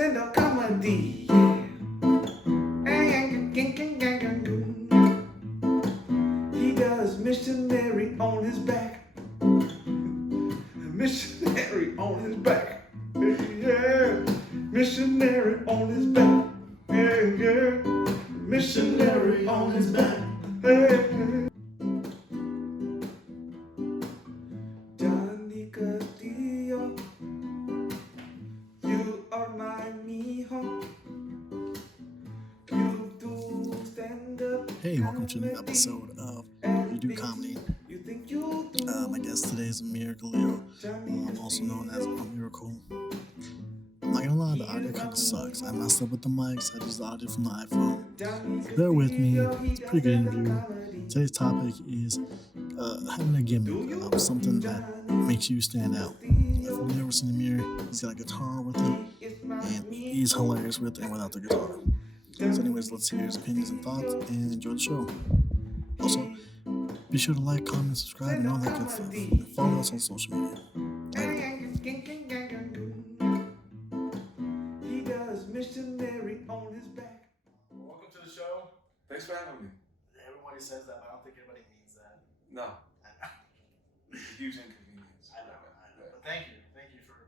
stand-up comedy. He does missionary on his back. Missionary on his back. Yeah, missionary on his back. Yeah, missionary on his back. Hey. Johnny Castillo, you are my mijo. You do stand up. Hey, welcome to a new episode of You Do Comedy. My guest today is Amir Kalil, also known as Amiracle. I'm not gonna lie, the audio kind of sucks. I messed up with the mics. I used the audio from the iPhone. Bear with me. It's a pretty good interview. Today's topic is having a gimmick, something that makes you stand out. If you've never seen Amir, he's got a guitar with it, and he's hilarious with and without the guitar. So anyways, let's hear his opinions and thoughts and enjoy the show. Also, be sure to like, comment, subscribe, and all that good stuff. And follow us on social media. He does missionary on his back. Welcome to the show. Thanks for having me. Everybody says that, but I don't think everybody means that. No. It's a huge inconvenience. I know. But thank you for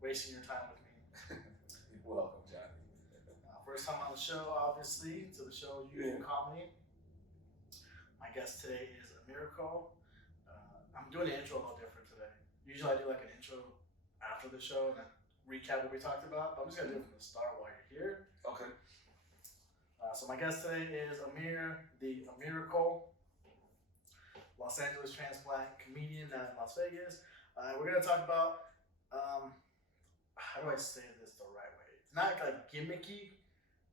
wasting your time with me. You're welcome, Johnny. First time on the show, obviously, to the show You Do Comedy. My guest today is Amiracle. I'm doing the intro a little different today. Usually I do like an intro after the show and then recap what we talked about, but I'm just going to do it from the start while you're here. Okay. So my guest today is Amir, the Amiracle, Los Angeles transplant comedian down in Las Vegas. We're going to talk about, how do I say this the right way? It's not like gimmicky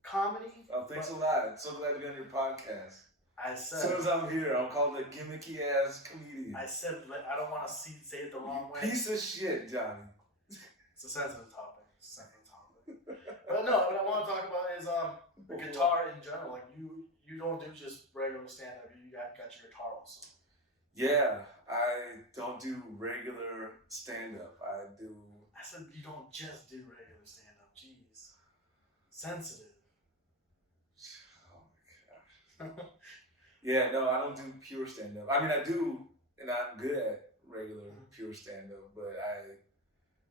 comedy. Oh, thanks a lot. So glad to be on your podcast. I said, as soon as I'm here, I'm called a gimmicky ass comedian. I said, I don't want to say it the wrong way. Piece of shit, Johnny. It's a sensitive topic. But no, what I want to talk about is the guitar in general. Like you don't do just regular stand up. You got your guitar also. Yeah, I don't do regular stand up. I said you don't just do regular stand up. Jeez, sensitive. Oh my gosh. Yeah, no, I don't do pure stand up. I mean, I do, and I'm good at regular pure stand up, but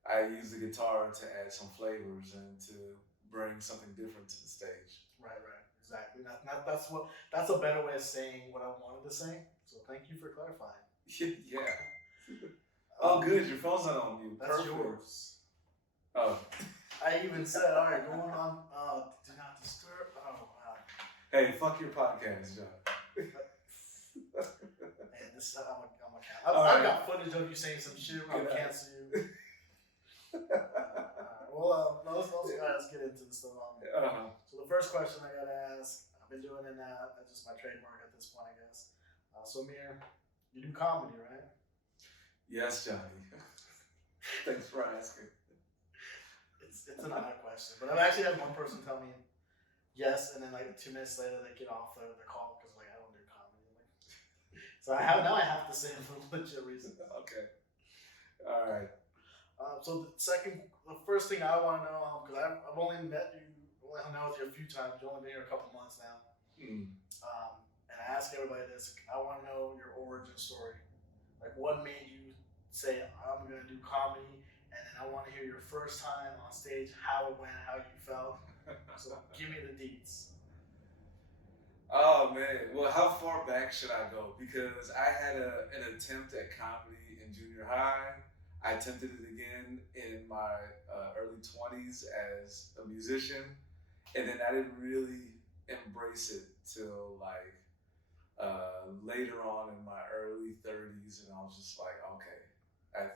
I use the guitar to add some flavors and to bring something different to the stage. Right, exactly. That's a better way of saying what I wanted to say. So thank you for clarifying. Yeah. Oh, good. Your phone's not on mute. That's Perfect. yours. Oh. I even said, all right, going on. Do not disturb. Oh wow. Hey, fuck your podcast, John. Man, this is I've got footage of you saying some shit. I'm gonna cancel you. Let's get into this stuff. So the first question I gotta ask, I've been doing it now. That's just my trademark at this point, I guess. So Amir, you do comedy, right? Yes, Johnny. Thanks for asking. It's an odd question, but I've actually had one person tell me yes, and then like 2 minutes later they get off the call because like I don't do comedy. So I have to say it for legit reasons. Okay. All right. So the first thing I want to know, because I've only met you, only hung out with you a few times. You've only been here a couple months now. And I ask everybody this. I want to know your origin story. Like, what made you say I'm going to do comedy? And then I want to hear your first time on stage, how it went, how you felt. So give me the deets. Oh man, well, how far back should I go? Because I had an attempt at comedy in junior high. I attempted it again in my early 20s as a musician, and then I didn't really embrace it till like later on in my early 30s, and I was just like, okay, and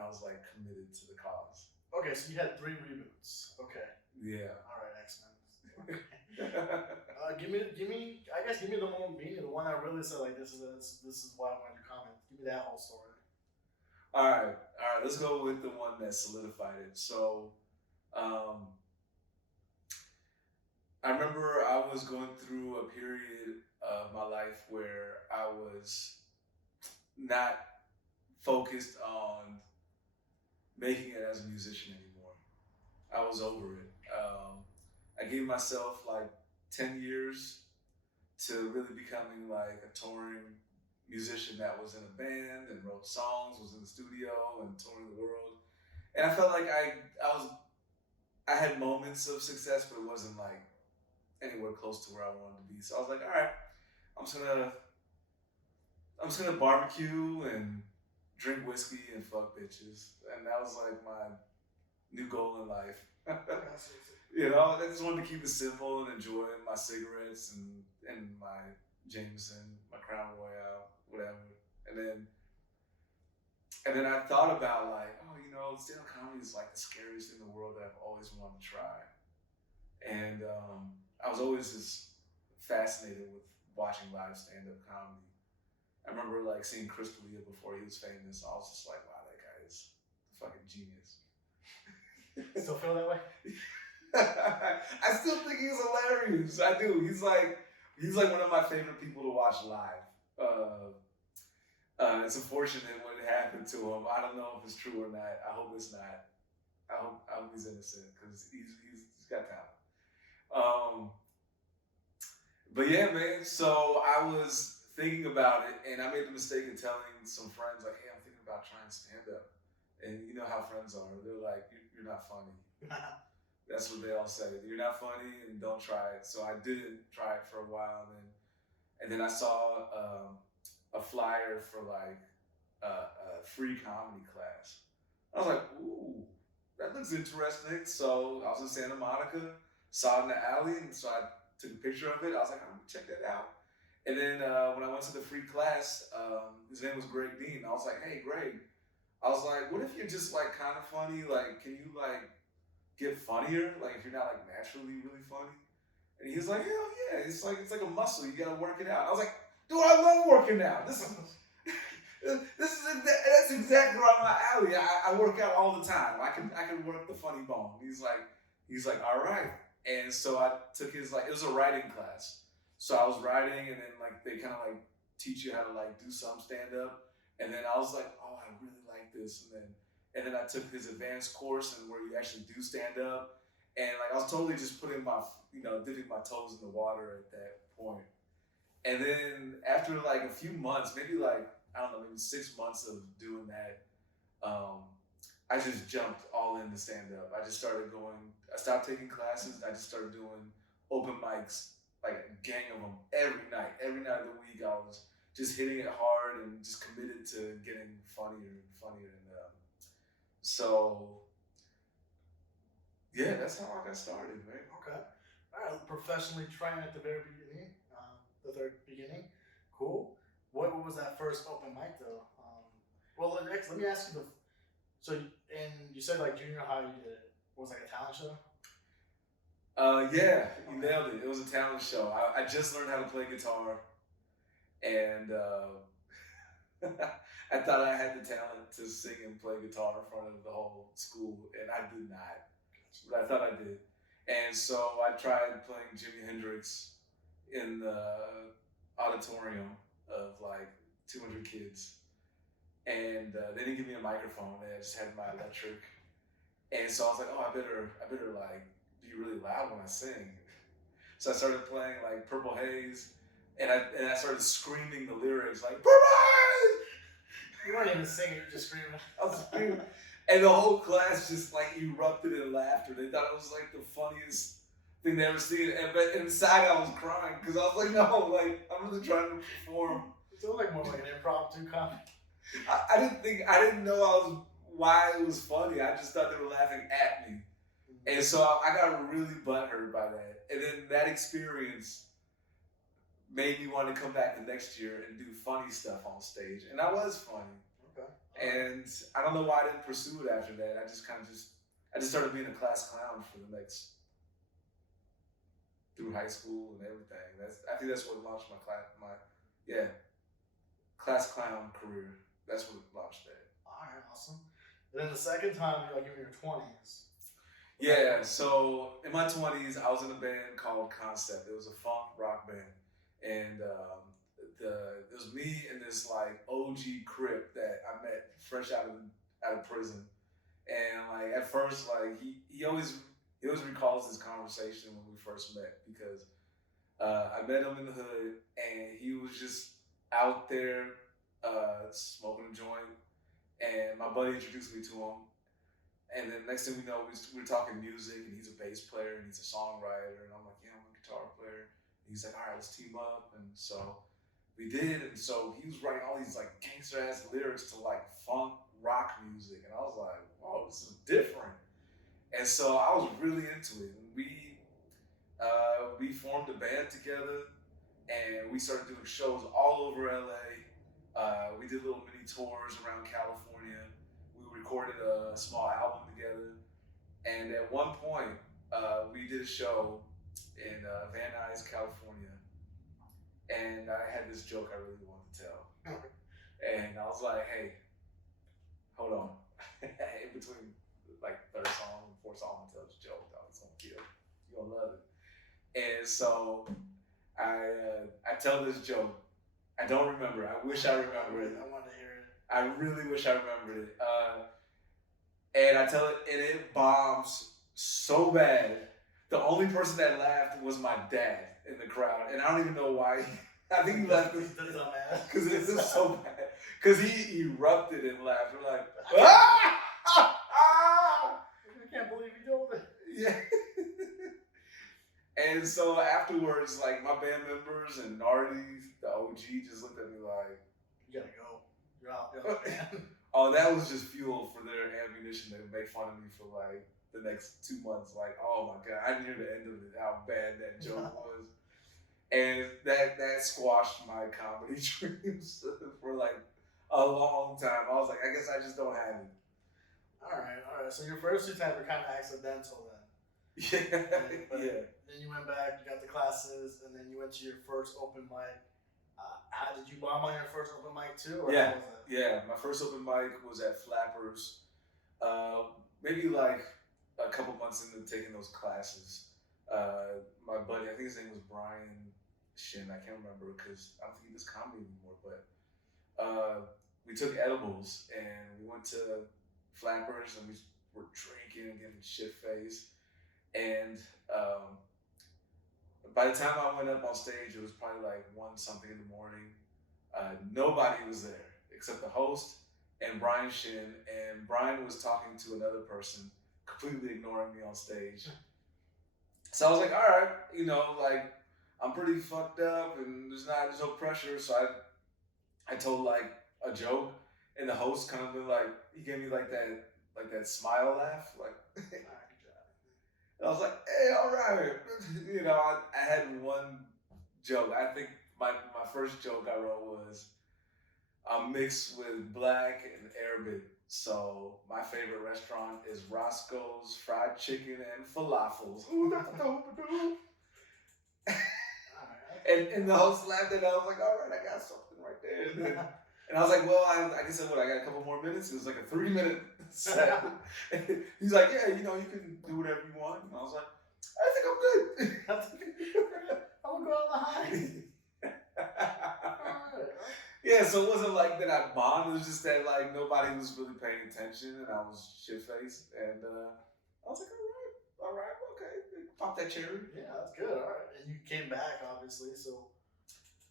I was like committed to the cause. Okay, so you had 3 reboots. Okay. Yeah. All right, excellent. Okay. Give me the more meaning, the one that really said like this is why I wanted to comment. Give me that whole story. All right. Let's go with the one that solidified it. So, I remember I was going through a period of my life where I was not focused on making it as a musician anymore. I was over it. I gave myself like 10 years to really becoming like a touring musician that was in a band and wrote songs, was in the studio and touring the world. And I felt like I had moments of success, but it wasn't like anywhere close to where I wanted to be. So I was like, all right, I'm just gonna barbecue and drink whiskey and fuck bitches, and that was like my new goal in life. You know, I just wanted to keep it simple and enjoy my cigarettes and my Jameson, my Crown Royale, whatever. And then I thought about like, oh, you know, stand-up comedy is like the scariest thing in the world that I've always wanted to try. And I was always just fascinated with watching live stand-up comedy. I remember like seeing Chris D'Elia before he was famous. I was just like, wow, that guy is a fucking genius. Still feel that way? I still think he's hilarious. I do. He's like one of my favorite people to watch live. It's unfortunate what happened to him. I don't know if it's true or not. I hope it's not. I hope he's innocent because he's got talent. But yeah, man. So I was thinking about it, and I made the mistake of telling some friends like, "Hey, I'm thinking about trying stand up." And you know how friends are. They're like, "You're not funny." That's what they all say. You're not funny, and don't try it. So I didn't try it for a while, and then I saw a flyer for like a free comedy class. I was like, ooh, that looks interesting. So I was in Santa Monica, saw it in the alley, and so I took a picture of it. I was like, I'm gonna check that out. And then when I went to the free class, his name was Greg Dean. I was like, hey, Greg. I was like, what if you're just like kind of funny? Like, can you like get funnier? Like, if you're not like naturally really funny? And he's like, hell yeah, it's like a muscle. You gotta work it out. I was like, dude, I love working out. That's exactly right up my alley. I work out all the time. I can work the funny bone. He's like, all right. And so I took his it was a writing class. So I was writing, and then like they kind of like teach you how to like do some stand up. And then I was like, oh, I really like this. And then I took his advanced course and where you actually do stand up. And like I was totally just putting dipping my toes in the water at that point. And then after like a few months, maybe like, I don't know, maybe 6 months of doing that, I just jumped all into stand up. I stopped taking classes. I just started doing open mics, like a gang of them every night. Every night of the week, I was just hitting it hard and just committed to getting funnier and funnier. And so, yeah, that's how I got started, man. Okay. All right, professionally trained at the very beginning, Cool. What was that first open mic though? Well, next, let me ask you you said like junior high you did it. Was it like a talent show? Yeah, you nailed it. It was a talent show. I just learned how to play guitar, and I thought I had the talent to sing and play guitar in front of the whole school, and I did not. But I thought I did. And so I tried playing Jimi Hendrix in the auditorium of like 200 kids. And they didn't give me a microphone. They just had my electric. And so I was like, oh, I better like be really loud when I sing. So I started playing like Purple Haze, and I started screaming the lyrics like Purple Haze. You weren't even singing; you were just screaming. I was screaming, and the whole class just like erupted in laughter. They thought it was like the funniest thing they ever seen. But inside I was crying because I was like, no, like I'm really trying to perform. It sounded like more like an impromptu comedy. I didn't know why it was funny. I just thought they were laughing at me. And so I got really butthurt by that. And then that experience made me want to come back the next year and do funny stuff on stage. And I was funny. Okay. And I don't know why I didn't pursue it after that. I just started being a class clown for the next, through high school and everything. I think that's what launched my class clown career. That's what launched that. All right, awesome. And then the second time, you're like in your 20s. Yeah, so in my 20s, I was in a band called Concept. It was a funk rock band. And it was me and this like OG Crip that I met fresh out of prison. And like at first, like he always He always recalls this conversation when we first met because I met him in the hood and he was just out there smoking a joint. And my buddy introduced me to him. And then next thing we know, we were talking music, and he's a bass player and he's a songwriter. And I'm like, yeah, I'm a guitar player. And he's like, all right, let's team up. And so we did. And so he was writing all these like gangster ass lyrics to like funk rock music. And I was like, whoa, this is different. And so I was really into it. And we formed a band together, and we started doing shows all over LA. We did little mini tours around California. We recorded a small album together. And at one point, we did a show in Van Nuys, California. And I had this joke I really wanted to tell. And I was like, hey, hold on. In between like third song and fourth song, I'm gonna tell this joke. It's gonna kill. You're gonna love it. And so I tell this joke. I don't remember. I wish I remembered it. I want to hear it. I really wish I remembered it. And I tell it, and it bombs so bad. The only person that laughed was my dad in the crowd, and I don't even know why. I think he laughed because it's just so bad. Because he erupted and laughed. We're like, ah! I can't believe you told it. Yeah. And so afterwards, like my band members and Nardi, the OG, just looked at me like, you gotta go. You're out, man. Oh, that was just fuel for their ammunition to make fun of me for like the next 2 months. Like, oh my God, I didn't hear the end of it, how bad that joke was. And that squashed my comedy dreams for like a long time. I was like, I guess I just don't have it. All right. So your first 2 times were kind of accidental then. Yeah. But yeah. Then you went back, you got the classes, and then you went to your first open mic. How did you bomb on your first open mic too? Or Yeah. how was it? Yeah. My first open mic was at Flappers. Maybe like a couple months into taking those classes. My buddy, I think his name was Brian Shin. I can't remember because I don't think he does comedy anymore. But we took edibles and we went to Flappers and we were drinking and getting shit-faced. And by the time I went up on stage, it was probably like 1-something in the morning. Nobody was there except the host and Brian Shin. And Brian was talking to another person, completely ignoring me on stage. So I was like, all right, like I'm pretty fucked up and there's no pressure. So I told like a joke, and the host kind of been like, he gave me like that smile laugh, like. I was like, hey, all right. I had one joke. I think my first joke I wrote was, I'm mixed with black and Arabic. So my favorite restaurant is Roscoe's Fried Chicken and Falafels. And the host laughed and I was like, all right, I got something right there. And I was like, well, I guess I got a couple more minutes. It was like a 3-minute set. He's like, yeah, you can do whatever you want. And I was like, I think I'm good. I will go on the high. Yeah, so it wasn't like that I bombed. It was just that like nobody was really paying attention and I was shit-faced. And I was like, all right, okay. Pop that cherry. Yeah, that's good. All right. And you came back, obviously, so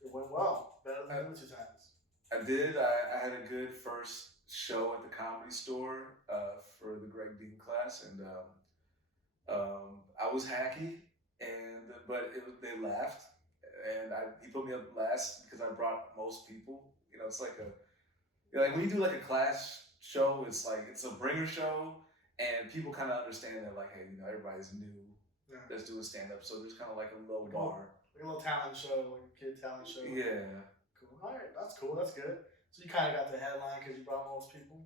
it went well. Better than the other 2 times. I did. I had a good first show at the Comedy Store for the Greg Dean class, and I was hacky, but they laughed, and he put me up last because I brought most people. It's like like when you do like a class show, it's like it's a bringer show, and people kind of understand that like, hey, everybody's new. Yeah. Let's do a stand up, so there's kind of like a low bar, like a little talent show, like a kid talent show. Yeah. All right, that's cool. That's good. So you kind of got the headline because you brought most people.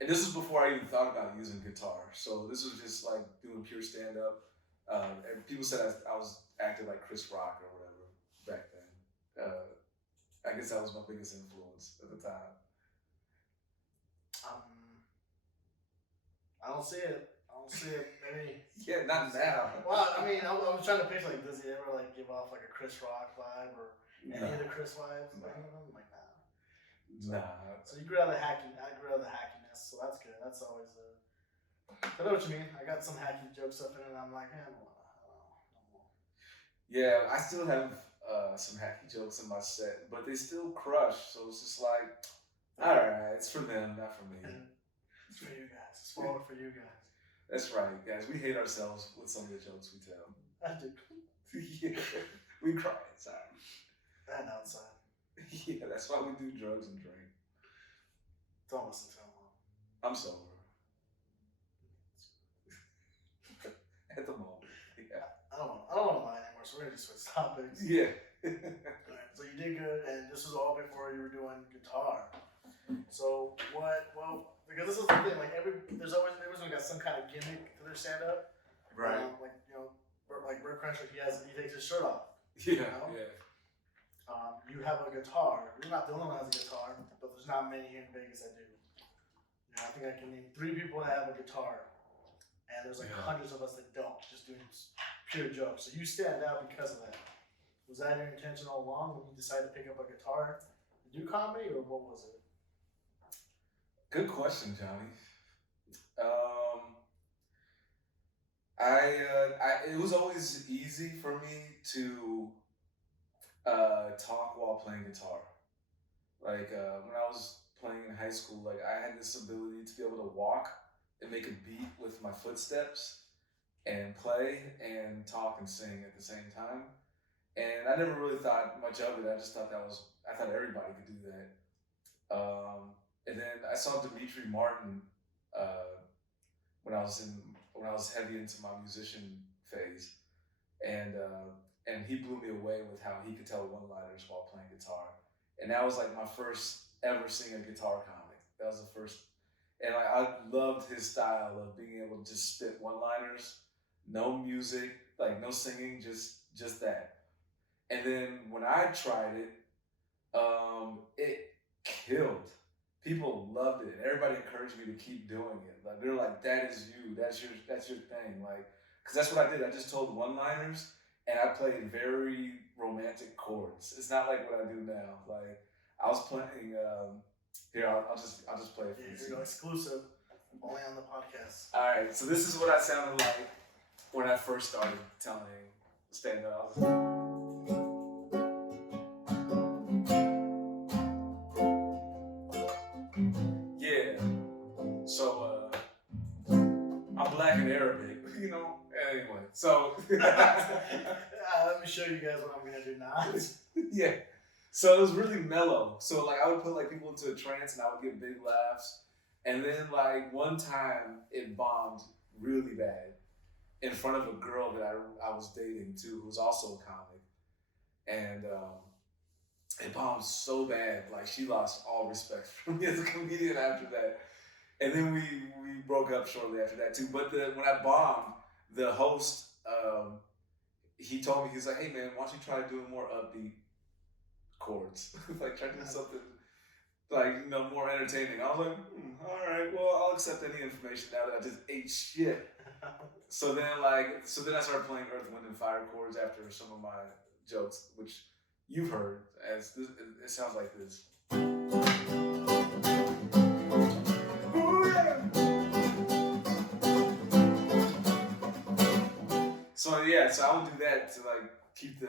And this was before I even thought about using guitar. So this was just like doing pure stand up. And people said I was acting like Chris Rock or whatever back then. I guess that was my biggest influence at the time. I don't see it. Maybe. Yeah, not now. Well, I mean, I was trying to picture like, does he ever like give off like a Chris Rock vibe or any of the Chris vibes? No. I'm like, nah. Nah. So you grew out of the hackiness, so that's good. That's always I know what you mean. I got some hacky joke stuff in it, and I'm like, I don't know. Yeah, I still have some hacky jokes in my set, but they still crush. So it's just like, all right, it's for them, not for me. It's for you guys. It's smaller for you guys. That's right, guys. We hate ourselves with some of the jokes we tell. I do. Yeah, we cry inside. And outside. Yeah, that's why we do drugs and drink. Don't listen to him. I'm sober. At the moment, yeah. I don't want to lie anymore, so we're gonna just switch topics. Yeah. Alright, so you did good, and this was all before you were doing guitar. So what? Well, because this is the thing. Like everyone's got some kind of gimmick to their stand up. Right. Like like Bert Crunch, he takes his shirt off. Yeah. You know? Yeah. You have a guitar. You're not the only one that has a guitar, but there's not many here in Vegas that do. You know, I think I can name 3 people that have a guitar, and there's like hundreds of us that don't, just doing pure jokes. So you stand out because of that. Was that your intention all along when you decided to pick up a guitar to do comedy, or what was it? Good question, Johnny. It was always easy for me to talk while playing guitar. Like when I was playing in high school, like I had this ability to be able to walk and make a beat with my footsteps and play and talk and sing at the same time. And I never really thought much of it. I just thought I thought everybody could do that. And then I saw Dimitri Martin when I was heavy into my musician phase, and he blew me away with how he could tell one-liners while playing guitar. And that was like my first ever seeing a guitar comic. That was the first, and I loved his style of being able to just spit one-liners, no music, like no singing, just that. And then when I tried it, it killed. People loved it. Everybody encouraged me to keep doing it. Like they're like, "That is you. That's your thing." Like, because that's what I did. I just told one-liners, and I played very romantic chords. It's not like what I do now. Like I was playing. Here, I'll just play it for you. Here you go, exclusive, only on the podcast. All right. So this is what I sounded like when I first started telling stand-up. I'm black and Arabic, you know. Anyway, so let me show you guys what I'm gonna do now. Yeah, so it was really mellow. So like I would put like people into a trance, and I would get big laughs. And then like one time it bombed really bad in front of a girl that I was dating too, who was also a comic, and it bombed so bad, like she lost all respect for me as a comedian after that. And then we broke up shortly after that too. But when I bombed, the host, he told me, he's like, "Hey man, why don't you try doing more upbeat chords? Like try doing something like more entertaining." I was like, all right, well I'll accept any information now that I just ate shit. So then I started playing Earth, Wind, and Fire chords after some of my jokes, which you've heard as this, it sounds like this. So I would do that to like keep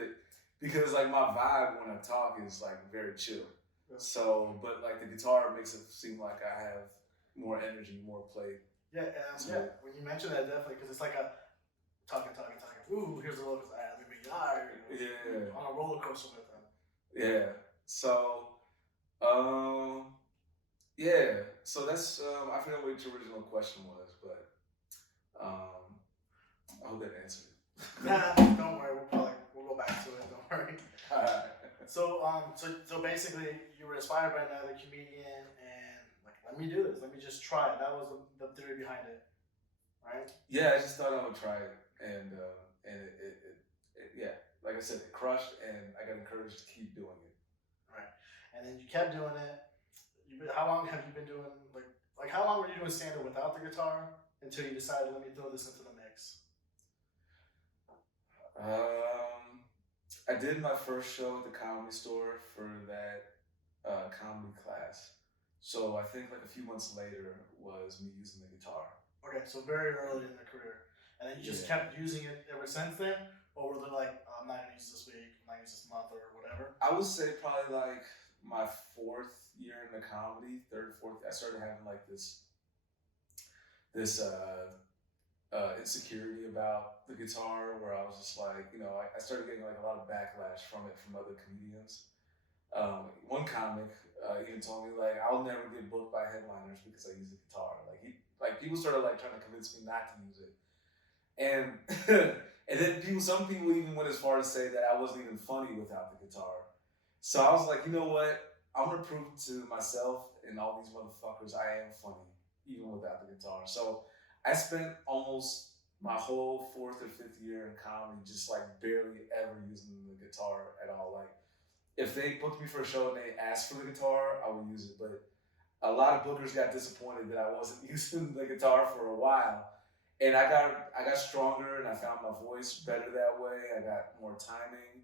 because like my vibe when I talk is like very chill. So, but like the guitar makes it seem like I have more energy, more play. Yeah, when you mention that, definitely, because it's like a talking. Ooh, here's a little bit. Let me make it higher. Yeah. On a roller coaster with them. Yeah. So, yeah. So that's I forgot what your original question was, but I hope that answered it. Nah, don't worry. We'll go back to it. Don't worry. So basically, you were inspired by another comedian, and like, let me do this. Let me just try it. That was the theory behind it, right? Yeah, I just thought I would try it, and it yeah, like I said, it crushed, and I got encouraged to keep doing it. Right, and then you kept doing it. How long have you been doing like how long were you doing stand-up without the guitar until you decided, let me throw this into the mix? I did my first show at the Comedy Store for that comedy class. So I think like a few months later was me using the guitar. Okay, so very early in the career, and then you just kept using it ever since then, or were they like, I'm not gonna use this week, I'm not gonna use this month, or whatever? I would say probably like my fourth year in the comedy, third, fourth. I started having like this insecurity about the guitar, where I was just like, I started getting like a lot of backlash from it from other comedians. One comic even told me like I'll never get booked by headliners because I use the guitar. Like people started like trying to convince me not to use it, and and then some people even went as far as say that I wasn't even funny without the guitar. So I was like, you know what? I'm gonna prove to myself and all these motherfuckers I am funny even without the guitar. So I spent almost my whole fourth or fifth year in comedy just like barely ever using the guitar at all. Like if they booked me for a show and they asked for the guitar, I would use it. But a lot of bookers got disappointed that I wasn't using the guitar for a while. And I got stronger and I found my voice better that way. I got more timing,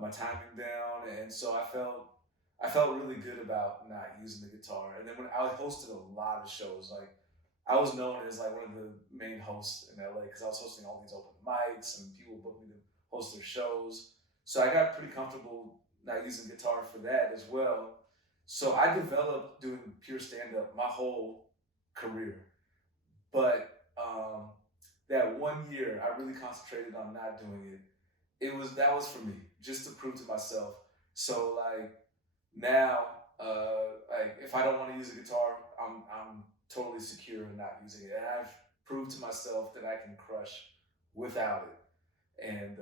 my timing down, and so I felt really good about not using the guitar. And then when I hosted a lot of shows, like I was known as like one of the main hosts in LA because I was hosting all these open mics and people booked me to host their shows. So I got pretty comfortable not using guitar for that as well. So I developed doing pure stand up my whole career. But that 1 year, I really concentrated on not doing it. That was for me, just to prove to myself. So like now, like if I don't want to use a guitar, I'm totally secure in not using it, and I've proved to myself that I can crush without it. And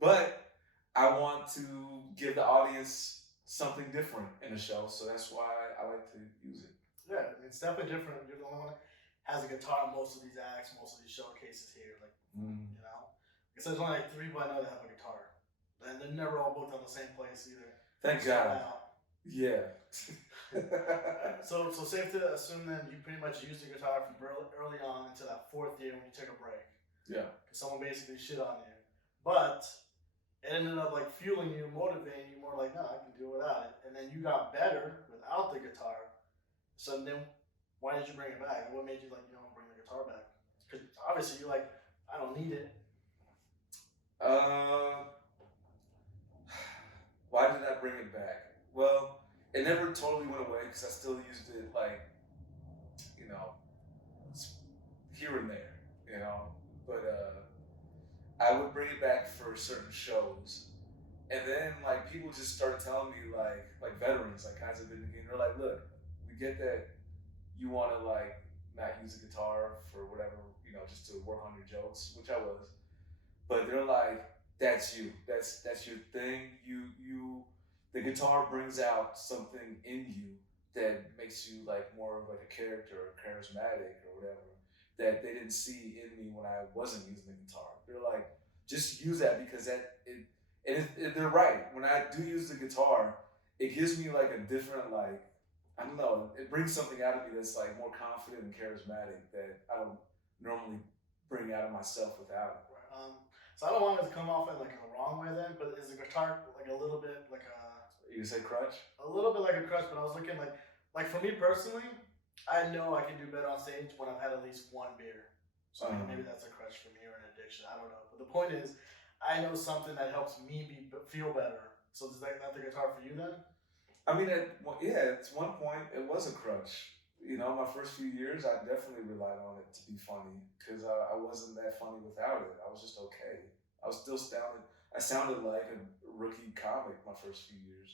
but I want to give the audience something different in the show, so that's why I like to use it. Yeah, it's definitely different. You're the only one that has a guitar in most of these acts, most of these showcases here. Like, you know, because there's only like 3 people I know that have a guitar, and they're never all booked on the same place either. Thank God. Yeah. So safe to assume then you pretty much used the guitar from early on into that 4th year when you took a break. Yeah. Because someone basically shit on you, but it ended up like fueling you, motivating you more. Like, no, I can do it without it. And then you got better without the guitar. So then, why did you bring it back? What made you like, bring the guitar back? Because obviously you're like, I don't need it. Why did I bring it back? Well, it never totally went away because I still used it like, here and there, But I would bring it back for certain shows. And then like people just started telling me like veterans, like guys have been in the game, they're like, look, we get that you want to like not use a guitar for whatever, just to work on your jokes, which I was. But they're like, that's you. That's your thing. The guitar brings out something in you that makes you like more of like a character or charismatic or whatever that they didn't see in me when I wasn't using the guitar. They're like, just use that because they're right. When I do use the guitar, it gives me like a different like, I don't know, it brings something out of me that's like more confident and charismatic that I don't normally bring out of myself without it. So I don't want it to come off in like a wrong way then, but is the guitar like a little bit like a... You say crutch? A little bit like a crutch, but I was looking like for me personally, I know I can do better on stage when I've had at least 1 beer. So maybe that's a crutch for me or an addiction, I don't know. But the point is, I know something that helps me feel better. So is that not the guitar for you then? I mean, at one point it was a crutch. My first few years, I definitely relied on it to be funny because I wasn't that funny without it. I was just okay. I was still sounded. I sounded like a rookie comic my first few years.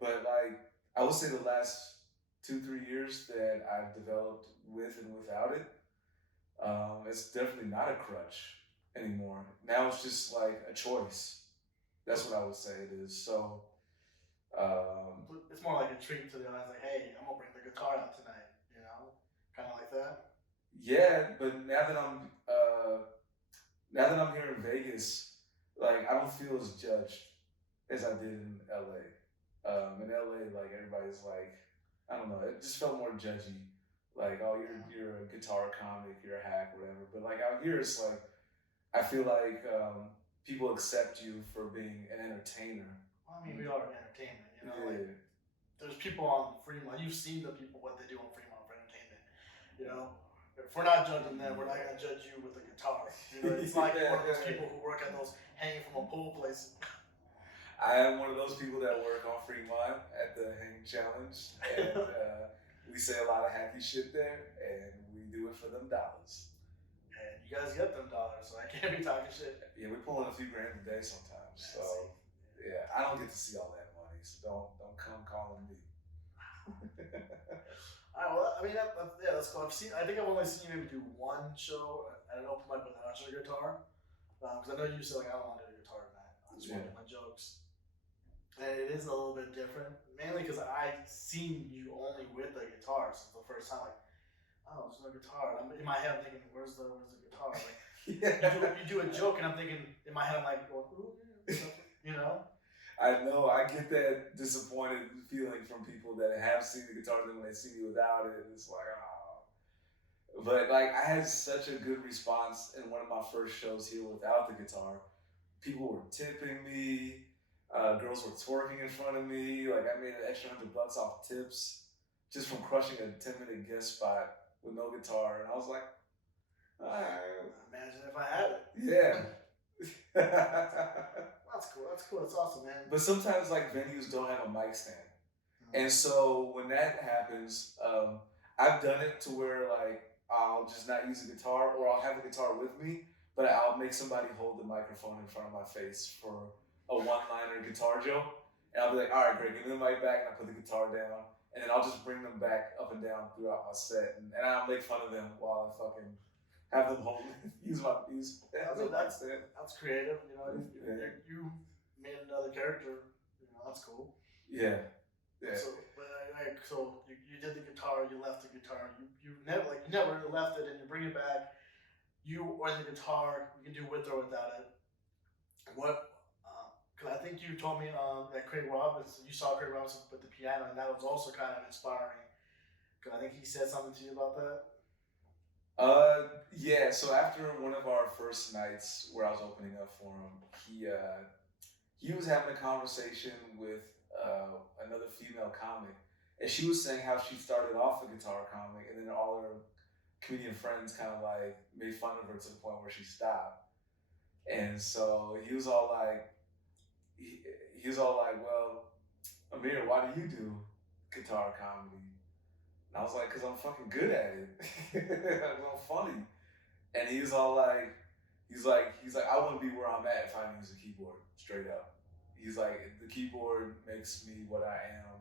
But like I would say the last 2-3 years that I've developed with and without it, it's definitely not a crutch anymore. Now it's just like a choice. That's what I would say it is. So. It's more like a treat to the audience, like, hey, I'm gonna bring the guitar out tonight, kind of like that. Yeah, but now that I'm here in Vegas, like I don't feel as judged as I did in LA. In LA, like everybody's like, I don't know, it just felt more judgy. Like, oh, you're a guitar comic, you're a hack, whatever. But like out here, it's like I feel like people accept you for being an entertainer. Well, I mean, we are entertainment, Like, there's people on Fremont. You've seen the people what they do on Fremont You know, if we're not judging them, we're not gonna judge you with a guitar. You know, it's like one of those people who work at those hanging from a pole places. I am one of those people that work on Fremont at the Hang Challenge, and we say a lot of hacky shit there, and we do it for them dollars. And you guys get them dollars, so I can't be talking shit. Yeah, we pull in a few grand a day sometimes. So yeah, I don't get to see all that money, so don't come calling me. Alright, well, I mean, yeah, that's cool. I think I've only seen you maybe do one show at an open mic without your guitar, because I know you said like I don't want to do the guitar tonight. I just want to do my jokes. And it is a little bit different, mainly because I've seen you only with a guitar since the first time. Like, oh, there's no guitar. I'm in my head, I'm thinking, where's the guitar? Like, you do a joke, and I'm thinking in my head, I'm like, well, ooh, you know. I know. I get that disappointed feeling from people that have seen the guitar, and then when they see me without it, it's like, oh. But like, I had such a good response in one of my first shows here without the guitar. People were tipping me. Girls were twerking in front of me. Like, I made an extra $100 off tips just from crushing a 10-minute guest spot with no guitar. And I was like, all right. Imagine if I had it. Yeah. That's cool. That's cool. That's awesome, man. But sometimes, like, venues don't have a mic stand. And so when that happens, I've done it to where, like, I'll just not use a guitar, or I'll have the guitar with me, but I'll make somebody hold the microphone in front of my face for a one-liner guitar joke, and I'll be like, all right, great, give me the mic back, and I put the guitar down, and then I'll just bring them back up and down throughout my set, and I'll make fun of them while I fucking have them hold, use my, that's creative, you know, you made another character, you know, that's cool. Yeah. So, but so you did the guitar, you left the guitar, you never left it, and you bring it back, you or the guitar, you can do with or without it. What? Because I think you told me that Craig Robinson, you saw Craig Robinson with the piano, and that was also kind of inspiring. Because I think he said something to you about that. Yeah. So after one of our first nights where I was opening up for him, he was having a conversation with another female comic, and she was saying how she started off a guitar comic, and then all her comedian friends kind of like made fun of her to the point where she stopped. And so he was all like, well, Amir, why do you do guitar comedy? And I was like, because I'm fucking good at it. I'm funny. And he was all like, he's like, I wouldn't be where I'm at if I didn't use a keyboard, straight up. He's like, the keyboard makes me what I am,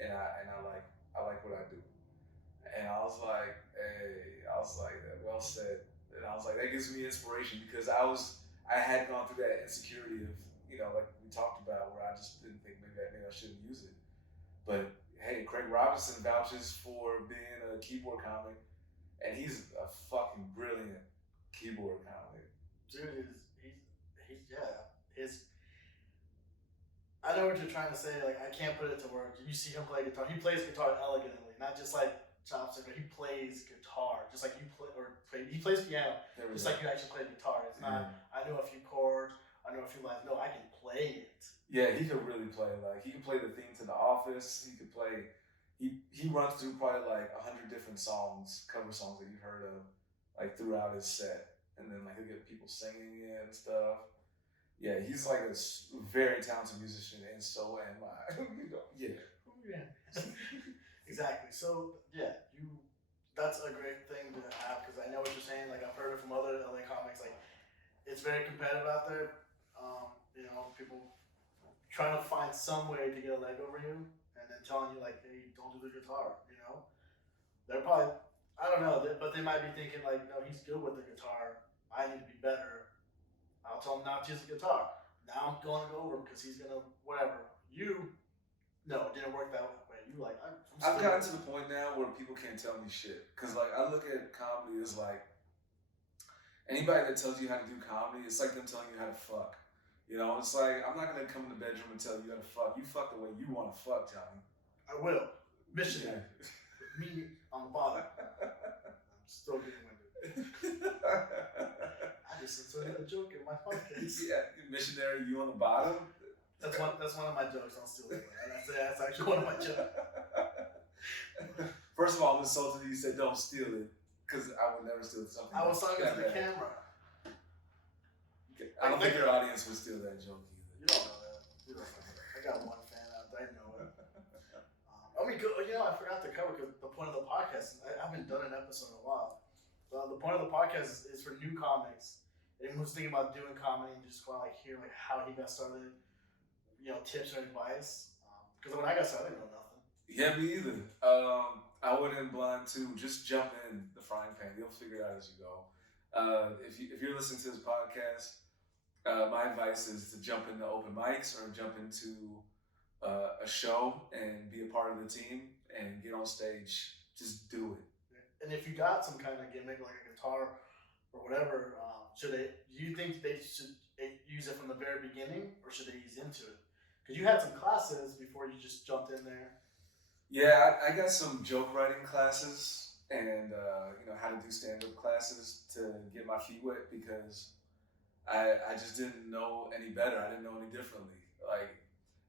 and I like what I do. And I was like, well said. And I was like, that gives me inspiration, because I had gone through that insecurity of, you know, like we talked about, where I just didn't think maybe I shouldn't use it. But hey, Craig Robinson vouches for being a keyboard comic, and he's a fucking brilliant keyboard comic. Dude, I know what you're trying to say. Like, I can't put it to work. You see him play guitar. He plays guitar elegantly, not just like chopstick. He plays guitar just like you play, he plays piano just like you actually play guitar. It's not. I know a few chords. I know a few lines. No, I can play it. Yeah, he could really play. Like, he can play the theme to The Office. He could play. He runs through probably like 100 different songs, cover songs that you've heard of, like throughout his set, and then like he'll get people singing it and stuff. Yeah, he's like a very talented musician, and so am I. Yeah. Exactly. So yeah, that's a great thing to have, because I know what you're saying. Like, I've heard it from other LA comics. Like, it's very competitive out there. You know, people trying to find some way to get a leg over you, and then telling you like, hey, don't do the guitar. You know, they're probably, I don't know, but they might be thinking like, no, he's good with the guitar. I need to be better. I'll tell him not to use the guitar. Now I'm going to go over him because he's gonna whatever. No, it didn't work that way. You like, I've gotten to the point now where people can't tell me shit, because like I look at comedy as like, anybody that tells you how to do comedy, it's like them telling you how to fuck. You know, it's like, I'm not gonna come in the bedroom and tell you how to fuck. You fuck the way you want to fuck, Johnny. I will. Missionary. Me on the bottom. I'm still getting winded. I just inserted a joke in my podcast. Yeah, missionary, you on the bottom? That's one of my jokes. I'll steal it. That's actually one of my jokes. first of all, I'm insulted that you said don't steal it, because I would never steal something. I was talking to the camera. I don't think your audience would steal that joke either. You don't know that. You don't know that. I got one fan out there. I know it. I mean, I forgot to cover because the point of the podcast. I haven't done an episode in a while. The point of the podcast is for new comics. Anyone who's thinking about doing comedy and just want to like hear like how he got started, tips or advice. Because when I got started, I didn't know nothing. Yeah, me either. I went in blind too. Just jump in the frying pan. You'll figure it out as you go. If you're listening to this podcast, my advice is to jump into open mics or jump into a show and be a part of the team and get on stage. Just do it. And if you got some kind of gimmick like a guitar or whatever, do you think they should use it from the very beginning or should they ease into it? Because you had some classes before you just jumped in there. Yeah, I got some joke writing classes and how to do stand-up classes to get my feet wet because I just didn't know any better. I didn't know any differently. Like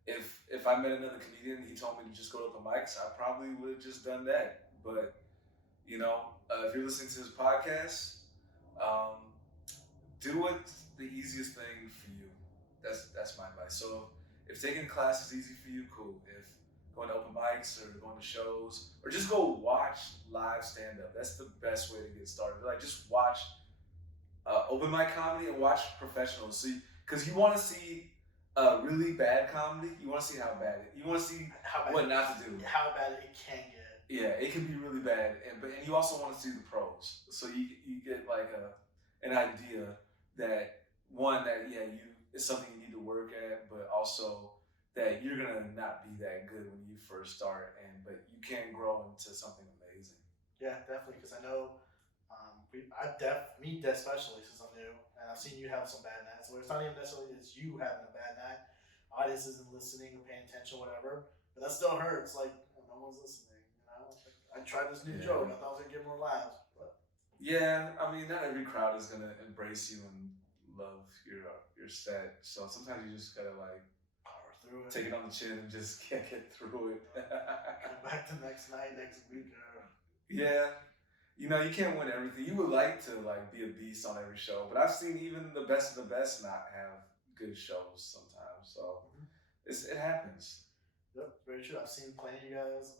if I met another comedian, he told me to just go to open mics, I probably would have just done that. But if you're listening to this podcast, do it the easiest thing for you. That's my advice. So if taking class is easy for you, cool. If going to open mics or going to shows or just go watch live stand-up, that's the best way to get started. Like just watch open mic comedy and watch professionals. Because you want to see really bad comedy. You want to see how bad you want to see what not to do. How bad it can get. Yeah, it can be really bad, and you also want to see the pros, so you get like an idea that it's something you need to work at, but also that you're gonna not be that good when you first start, but you can grow into something amazing. Yeah, definitely, because I know me especially since I'm new, and I've seen you have some bad nights. Where it's not even necessarily it's you having a bad night, audience isn't listening or paying attention, whatever, but that still hurts. Like no one's listening. I tried this new joke. I thought I was gonna get more laughs, but yeah, I mean, not every crowd is gonna embrace you and love your set. So sometimes you just gotta like power through it, take it on the chin, and just can't get through it. Come back the next night, next week. Yeah, you can't win everything. You would like to like be a beast on every show, but I've seen even the best of the best not have good shows sometimes. So it happens. Yep, very true. I've seen plenty of you guys.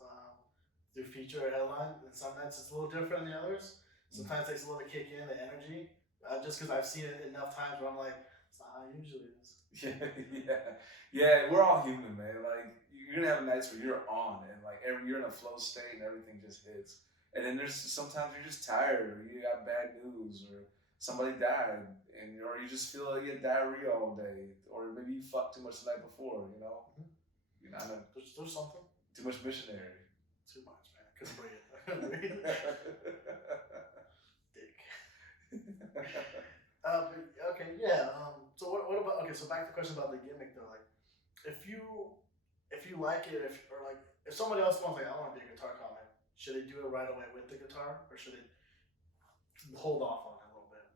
Do feature or headline, and some nights it's a little different than the others. Sometimes it takes a little to kick in the energy, just because I've seen it enough times where I'm like, it's not how it usually is. Yeah. We're all human, man. Like you're gonna have nights where you're on, and like you're in a flow state, and everything just hits. And then there's sometimes you're just tired, or you got bad news, or somebody died, or you just feel like you had diarrhea all day, or maybe you fucked too much the night before. There's something. Too much missionary. Too much, man. Couldn't breathe. Dick. Okay, yeah. So what about? Okay, so back to the question about the gimmick though. Like, if you like it, if somebody else wants, like, I want to be a guitar comic, should they do it right away with the guitar, or should they hold off on it a little bit?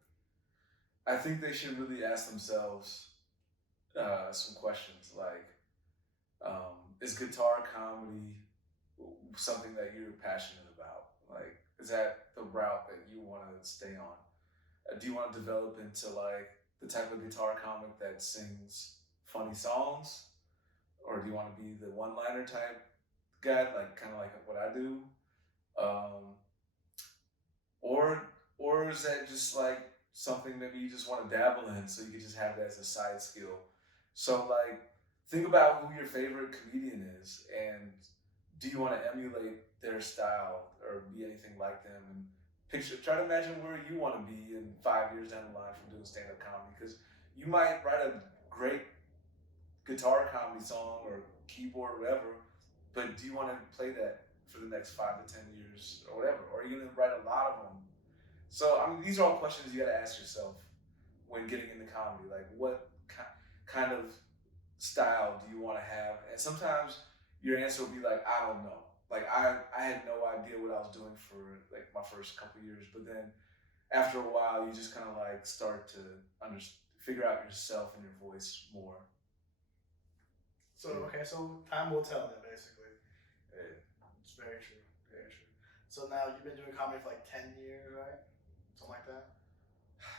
I think they should really ask themselves some questions like, is guitar comedy something that you're passionate about? Like, is that the route that you want to stay on? Do you want to develop into like the type of guitar comic that sings funny songs, or do you want to be the one-liner type guy, like kind of like what I do, or is that just like something that you just want to dabble in, so you can just have that as a side skill? So like, think about who your favorite comedian is, and do you want to emulate their style or be anything like them? And try to imagine where you want to be in 5 years down the line from doing stand-up comedy, because you might write a great guitar comedy song or keyboard or whatever, but do you want to play that for the next 5 to 10 years or whatever? Or are you going to write a lot of them? So, I mean, these are all questions you got to ask yourself when getting into comedy. Like, what kind of style do you want to have? And sometimes your answer will be like, I don't know. Like, I had no idea what I was doing for like my first couple of years, but then after a while, you just kind of like start to figure out yourself and your voice more. So, okay, so time will tell then, basically. Yeah. It's very true, very true. So now you've been doing comedy for like 10 years, right? Something like that?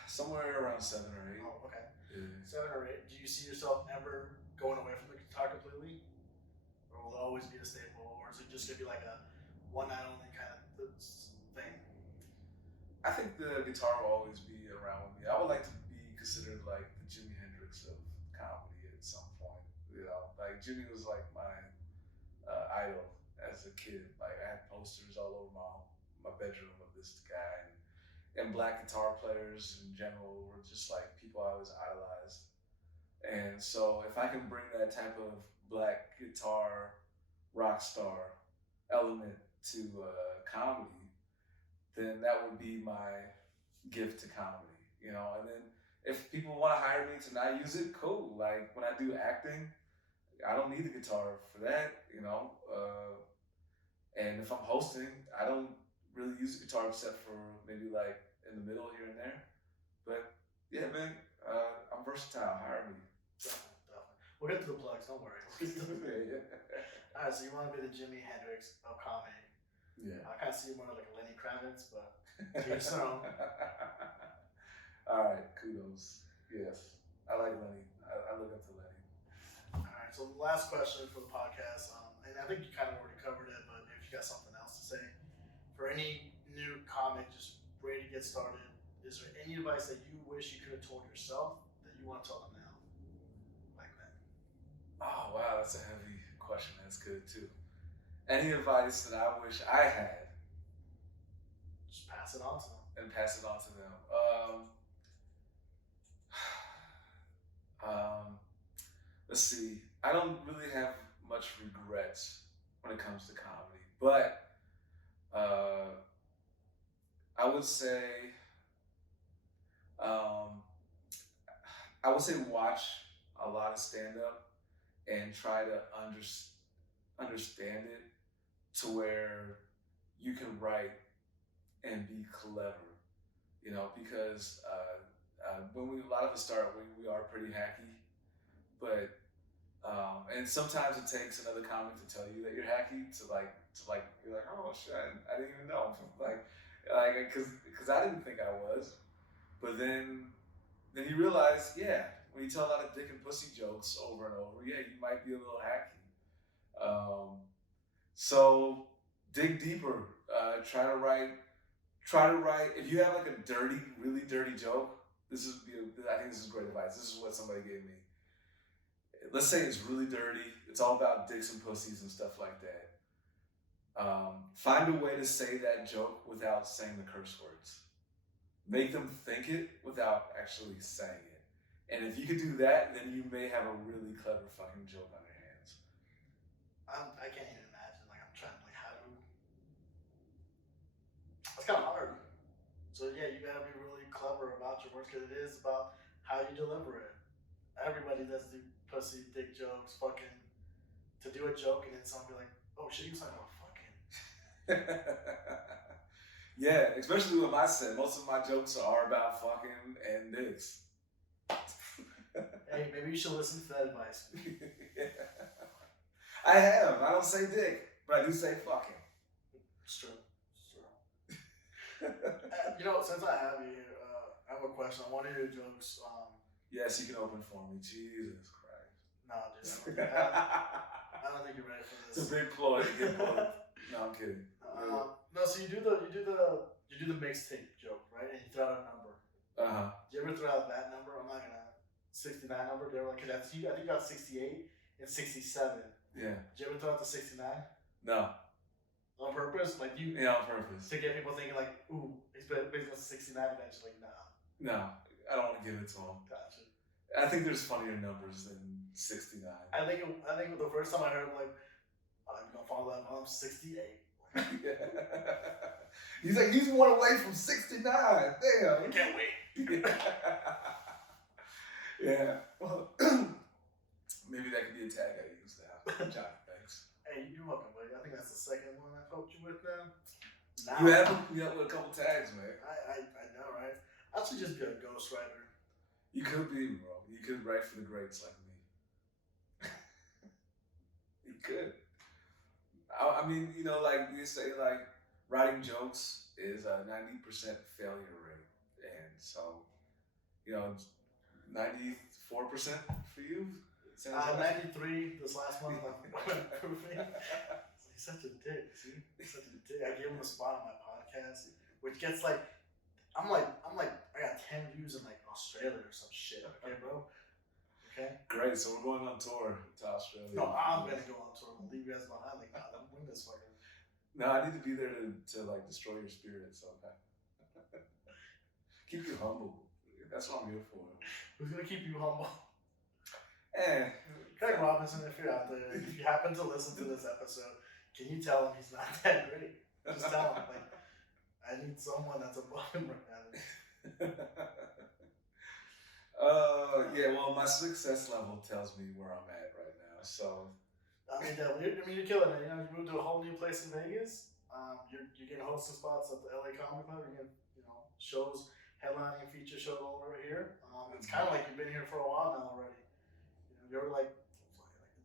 Somewhere around 7 or 8. Oh, okay. Yeah. 7 or 8. Do you see yourself ever going away from the guitar completely? Or will it always be a staple? Or is it just going to be like a one night only kind of thing? I think the guitar will always be around with me. I would like to be considered like the Jimi Hendrix of comedy at some point. You know, like Jimmy was like my idol as a kid. Like I had posters all over my bedroom of this guy, and black guitar players in general were just like people I always idolized. And so if I can bring that type of black guitar rock star element to comedy, then that would be my gift to comedy, you know. And then if people want to hire me to not use it, cool. Like when I do acting, I don't need the guitar for that, you know. And if I'm hosting, I don't really use the guitar except for maybe like in the middle here and there. But yeah, man, I'm versatile. Hire me. Definitely. We'll get to the plugs. Don't worry. Yeah. All right. So you want to be the Jimi Hendrix of comedy? Yeah. I kind of see you more like Lenny Kravitz, but to your own. All right, kudos. Yes, I like Lenny. I look up to Lenny. All right, so the last question for the podcast, and I think you kind of already covered it, but if you got something else to say, for any new comic just ready to get started, is there any advice that you wish you could have told yourself that you want to tell them now? Like that. Oh, wow, that's a heavy question. That's good, too. Any advice that I wish I had? Just pass it on to them. And pass it on to them. Let's see. I don't really have much regrets when it comes to comedy, but I would say, watch a lot of stand-up and try to understand it to where you can write and be clever, you know, because when a lot of us start, we are pretty hacky, but and sometimes it takes another comic to tell you that you're hacky to you're like, oh shit, I didn't even know, because I didn't think I was, but then you realize, yeah, when you tell a lot of dick and pussy jokes over and over, yeah, you might be a little hacky. So dig deeper. Try to write. If you have like a dirty, really dirty joke, I think this is great advice. This is what somebody gave me. Let's say it's really dirty. It's all about dicks and pussies and stuff like that. Find a way to say that joke without saying the curse words. Make them think it without actually saying it. And if you could do that, then you may have a really clever fucking joke on your hands. I can't even imagine. Like I'm trying to how to. It's kind of hard. So yeah, you gotta be really clever about your words because it is about how you deliver it. Everybody does do pussy, dick jokes, fucking. To do a joke and then someone be like, "Oh shit, you was talking about fucking." Yeah, especially with my set. Most of my jokes are about fucking and dicks. Hey, maybe you should listen to that advice. Yeah. I have. I don't say dick, but I do say fucking. It's true. You know, since I have you here, I have a question on one of your jokes. Yes, you can open for me. Jesus Christ. No, dude. I don't think you're ready for this. It's a big ploy to get pulled. No, I'm kidding. No, so you do the mixtape joke, right? And you throw out a number. Do you ever throw out that number? I'm not gonna 69 number. Do you ever I think you got 68 and 67. Yeah. Did you ever throw out the 69? No. On purpose? Like you? Yeah, on purpose. To get people thinking like, ooh, he's going to 69 eventually. Nah. No, I don't want to give it to him. Gotcha. I think there's funnier numbers than 69. I think the first time I heard him, like, I'm gonna follow that. I'm 68. He's like, he's one away from 69. Damn. I can't wait. Yeah. Well, maybe that could be a tag I use now. Johnny, thanks. Hey, you're welcome, buddy. I think that's the second one I've helped you with now. You have hooked me up with a couple tags, man. I know, right? I should just be a ghostwriter. You could be, bro. You could write for the greats like me. You could. I mean, you know, like you say, like writing jokes is a 90% failure rate, and so 94% for you. Sounds right. 93 this last month. I'm improving. He's such a dick. See, he's such a dick. I gave him a spot on my podcast, which gets like, I'm like, I got 10 views in like Australia or some shit. Okay, bro. Okay. Great. So we're going on tour to Australia. No, I'm gonna go on tour. I'll leave you guys behind. Like, nah, don't bring this fucker. No, I need to be there to like destroy your spirit. So keep you humble. That's what I'm here for. Who's gonna keep you humble? Craig Robinson, if you're out there, if you happen to listen to this episode, can you tell him he's not that great? Just tell him, like, I need someone that's above him right now. Yeah, well, my success level tells me where I'm at right now. So, you're killing it. You moved to a whole new place in Vegas. You're getting hosting spots at the LA Comedy Club. You're getting, shows, headlining, feature shows all over here. It's kind of like you've been here for a while now already. You're like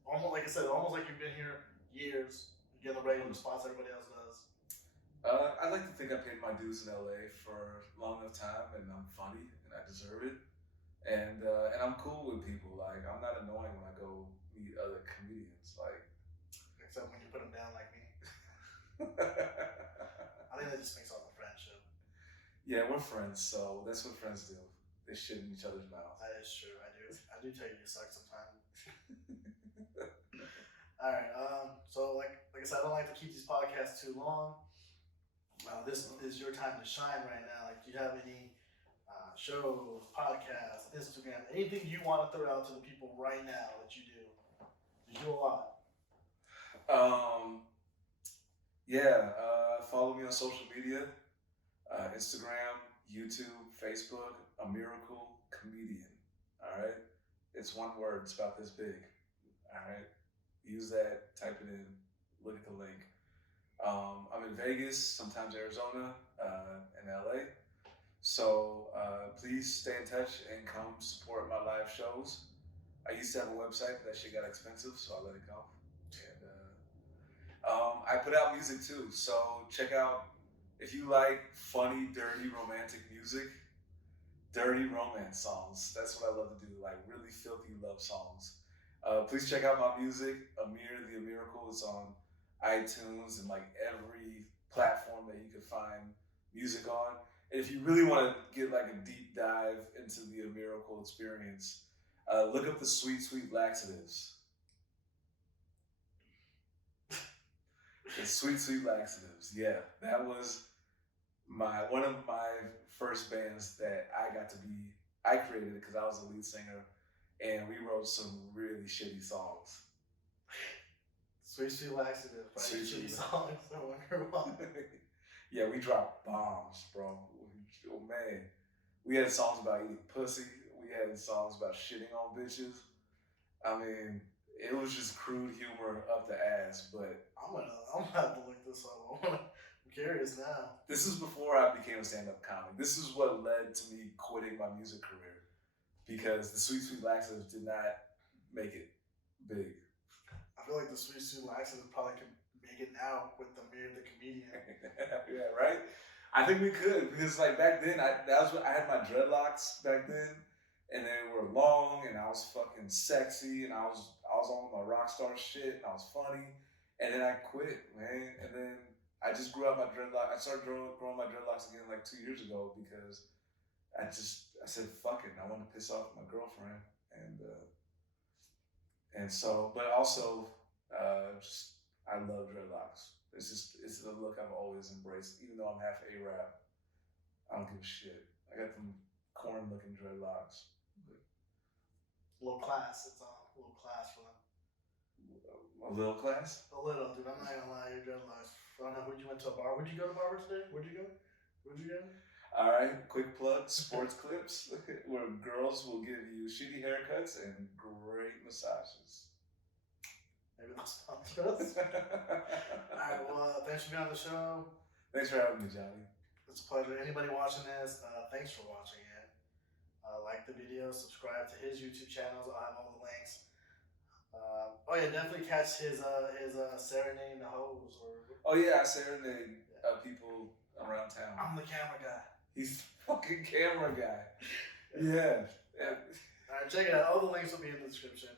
almost like I said, almost like you've been here years. You get the regular spots everybody else does. I like to think I paid my dues in LA for a long enough time, and I'm funny, and I deserve it. And I'm cool with people. Like, I'm not annoying when I go meet other comedians. Like, except when you put them down like me. I think that just makes all the friendship. Yeah, we're friends, so that's what friends do. They shit in each other's mouths. That is true. I do tell you suck sometimes. All right. So like I said, I don't like to keep these podcasts too long. This is your time to shine right now. Like, do you have any shows, podcasts, Instagram, anything you want to throw out to the people right now that you do? You do a lot. Follow me on social media, Instagram, YouTube, Facebook, Amiracle Comedian. All right, it's one word. It's about this big. All right, use that. Type it in. Look at the link. I'm in Vegas, sometimes Arizona, and LA. So please stay in touch and come support my live shows. I used to have a website, but that shit got expensive, so I let it go. And I put out music too, so check out, if you like funny, dirty, romantic music, dirty romance songs. That's what I love to do, like really filthy love songs. Please check out my music, Amir the Amiracle. Is on iTunes and like every platform that you could find music on. And if you really want to get like a deep dive into the Amiracle experience, look up the Sweet Sweet Laxatives. The Sweet Sweet Laxatives. Yeah, that was one of my first bands that I created it because I was the lead singer, and we wrote some really shitty songs. Sweet Sweet Laxative, right? Shitty songs. I wonder why. Yeah, we dropped bombs, bro. Oh man, we had songs about eating pussy. We had songs about shitting on bitches. I mean, it was just crude humor up the ass. But I'm gonna have to look this up. I'm curious now. This is before I became a stand-up comic. This is what led to me quitting my music career, because the Sweet Sweet Laxatives did not make it big. I feel like the Sweet Sweet Laxatives probably can make it now with Amir the Comedian. Yeah, right? I think we could, because like back then, I had my dreadlocks back then, and they were long, and I was fucking sexy, and I was on my rock star shit, and I was funny, and then I quit, man, and then I just grew out my dreadlocks. I started growing my dreadlocks again like 2 years ago because I said fuck it, I want to piss off my girlfriend, and so, but also I love dreadlocks. It's the look I've always embraced, even though I'm half Arab. I don't give a shit. I got them corn-looking dreadlocks. Low class. It's a little class for them. A little class? A little, dude. I'm not gonna lie. Your dreadlocks. I don't know. Where'd you went to a bar? Where'd you go to barber today? Where'd you go? All right, quick plug. Sports Clips, where girls will give you shitty haircuts and great massages. Maybe they'll sponsor us. All right, well, thanks for being on the show. Thanks for having me, Johnny. It's a pleasure. Anybody watching this, thanks for watching it. Like the video, subscribe to his YouTube channels. I'll have all the links. Definitely catch his Serenade the Hose. Oh yeah, Serenade. people around town. I'm the camera guy. He's the fucking camera guy. Yeah. All right, check it out. All the links will be in the description.